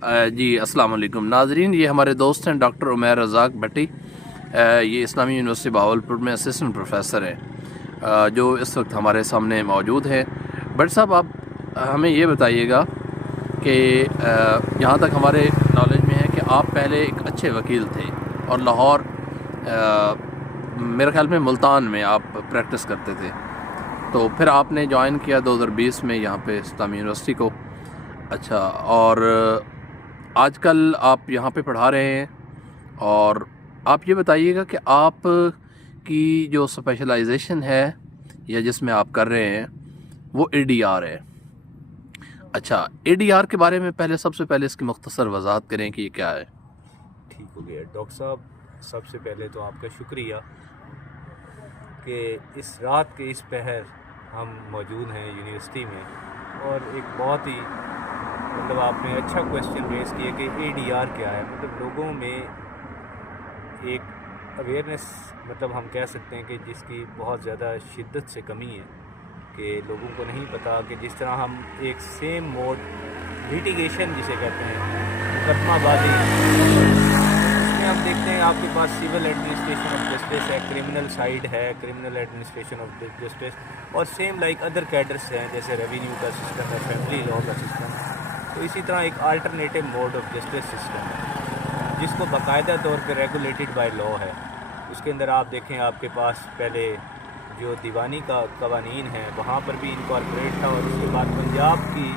जी अस्सलाम वालेकुम नाजरीन, ये हमारे दोस्त हैं डॉक्टर उमैर रज़ाक भट्टी। ये इस्लामी यूनिवर्सिटी बहावलपुर में असिस्टेंट प्रोफेसर हैं, जो इस वक्त हमारे सामने मौजूद हैं। भट्ट साहब, आप हमें ये बताइएगा कि जहाँ तक हमारे नॉलेज में है कि आप पहले एक अच्छे वकील थे और लाहौर, मेरे ख्याल में मुल्तान में आप प्रैक्टिस करते थे। तो फिर आपने ज्वाइन किया 2020 में यहाँ पे इस्लामी यूनिवर्सिटी को। अच्छा, और आजकल आप यहाँ पे पढ़ा रहे हैं। और आप ये बताइएगा कि आप की जो स्पेशलाइजेशन है या जिसमें आप कर रहे हैं वो एडीआर है। अच्छा, एडीआर के बारे में सबसे पहले इसकी मुख्तसर वजाहत करें कि ये क्या है। ठीक हो गया डॉक्टर साहब, सबसे पहले तो आपका शुक्रिया कि इस रात के इस पहर हम मौजूद हैं यूनिवर्सिटी में। और एक बहुत ही आपने अच्छा क्वेश्चन रेज़ किया कि एडीआर क्या है। लोगों में एक अवेयरनेस हम कह सकते हैं कि जिसकी बहुत ज़्यादा शिद्दत से कमी है, कि लोगों को नहीं पता कि जिस तरह हम एक सेम मोड लिटिगेशन जिसे कहते हैं, मुकदमाबाजी, इसमें हम देखते हैं आपके पास सिविल एडमिनिस्ट्रेशन ऑफ जस्टिस है, क्रिमिनल साइड है, क्रिमिनल एडमिनिस्ट्रेशन ऑफ जस्टिस, और सेम लाइक अदर कैडर्स हैं जैसे रेवेन्यू का सिस्टम है, फैमिली लॉ का सिस्टम। तो इसी तरह एक alternative mode of justice system है जिसको बाकायदा तौर पर रेगुलेटेड बाय लॉ है। उसके अंदर आप देखें, आपके पास पहले जो दीवानी का कवानीन है वहाँ पर भी इनकॉर्पोरेट था, और उसके बाद पंजाब की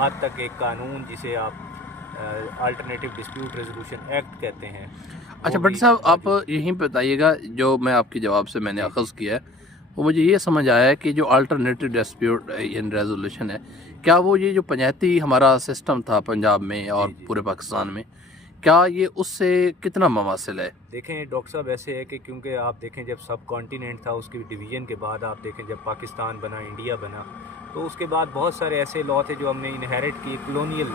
हद तक एक कानून जिसे आप अल्टरनेटिव डिस्प्यूट रेजोल्यूशन एक्ट कहते हैं। अच्छा भट्ट साहब, आप यहीं बताइएगा, जो मैं आपके जवाब से मैंने अखज़ किया है वो मुझे ये समझ आया है कि जो अल्टरनेटिव डिस्प्यूट इन रेजोल्यूशन है, क्या वो ये जो पंचायती हमारा सिस्टम था पंजाब में और पूरे पाकिस्तान में, क्या ये उससे कितना मुमासिल है? देखें डॉक्टर साहब, ऐसे है कि क्योंकि आप देखें जब सब कॉन्टिनेंट था उसकी डिवीज़न के बाद, आप देखें जब पाकिस्तान बना, इंडिया बना, तो उसके बाद बहुत सारे ऐसे लॉ थे जो हमने इनहेरिट किए, कॉलोनियल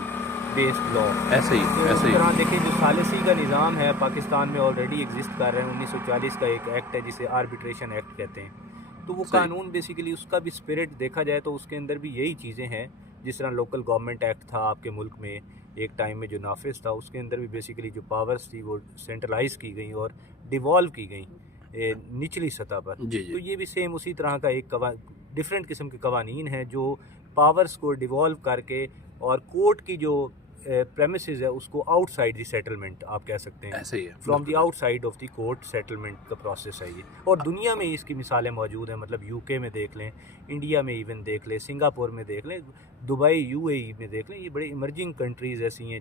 बेस्ड लॉ। ऐसे ही तो इस तरह देखें जो सालिसी का निज़ाम है पाकिस्तान में ऑलरेडी एग्जिस्ट कर रहे हैं। 1940 का एक एक्ट है जिसे आर्बिट्रेशन एक्ट कहते हैं। तो वो कानून बेसिकली उसका भी स्पिरिट देखा जाए तो उसके अंदर भी यही चीज़ें हैं। जिस तरह लोकल गवर्नमेंट एक्ट था आपके मुल्क में एक टाइम में जो नाफिज था, उसके अंदर भी बेसिकली जो पावर्स थी वो सेंट्रलाइज की गई और डिवॉल्व की गई निचली सतह पर। तो ये भी सेम उसी तरह का एक डिफरेंट किस्म के कवानीन हैं जो पावर्स को डिवॉल्व करके, और कोर्ट की जो प्रेमिसेस है उसको आउटसाइड दी सेटलमेंट आप कह सकते हैं, ऐसे ही है, from the outside of the court settlement का प्रोसेस है ये। और दुनिया में इसकी मिसालें मौजूद हैं, यूके में देख लें, इंडिया में इवन देख लें, सिंगापुर में देख लें, दुबई यूएई में देख लें, ये बड़े इमर्जिंग कंट्रीज़ ऐसी हैं